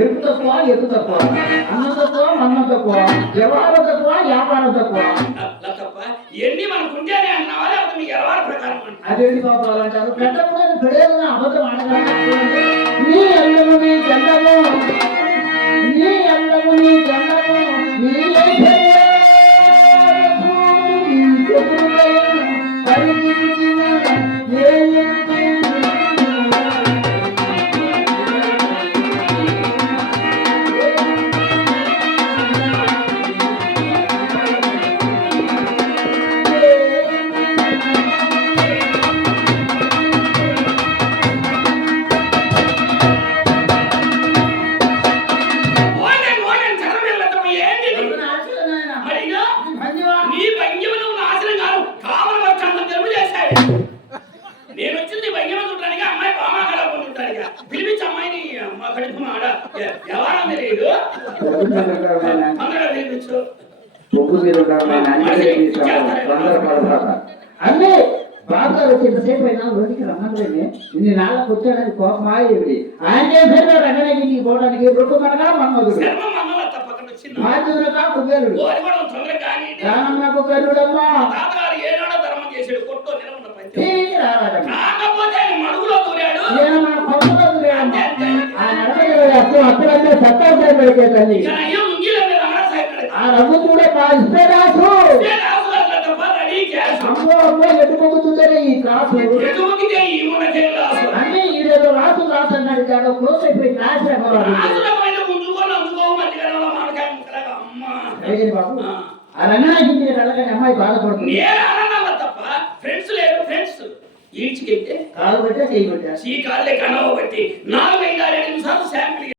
ఎరుపు తక్కువ ఎరుపు తక్కువ, అన్నం తక్కువ మన్నం తక్కువ, వ్యవహారం తక్కువ వ్యాపారం తక్కువ. తప్ప ఎన్ని మనకుంటేనే అన్నావా లేకపోతే మీ వ్యవహార ప్రకారం అదేంటి బాబు అంటారు? పెద్దప్పుడు పెడేదన్న అబద్ధం ఆడగలంటే నీ అందము నీ చందము, నీ అందము నీ చందము, నీ నేను వచ్చింది నీ భంగిమ చూడటానికి, అమ్మాయి బామాకలా పొందుంటానికి. పిలిపించి అమ్మాయిని మా కడుపు మాడ ఎవరో తెలియదు తొందరగా పిలిపించు. అన్నీ బాగా వచ్చేంతసేపు అయినా రోడ్డుకి రమ్మని ఇన్ని నాళ్ళకు వచ్చాడని కోపమా ఏమిటి? ఆయన చేశారు రంగనాయకి నీకు పోవడానికి రుక్కుమనగా మన్మధుడు, మార్చుదురుగా కుబేరుడు, దానమ్మ కుబేరుడమ్మా తాతగారు ఏనాడో ధర్మం చేసాడు. కొట్టు నిలబడిన అప్పుడంటే సత్తాసాయి పెడితే తల్లి ఆ రంగు కూడా రాసు అమ్మో అమ్మో ఎట్టుకోగుతుందనే ఈ క్లాసు అన్నీ ఈడేదో రాసు రాసు అన్నాడు కాదు. క్లోజ్ అయిపోయి క్లాస్ బాబు ఆ రంగనాయకి వెళ్ళగానే అమ్మాయి బాధపడుతుంది. ఫ్రెండ్స్ లేరు, ఫ్రెండ్స్ ఈడ్చికెళ్తే కాలు పెట్టా చేయబట్టా ఈ కాళ్ళే కనవ బట్టి 4-5 నిమిషాలు శాంపిల్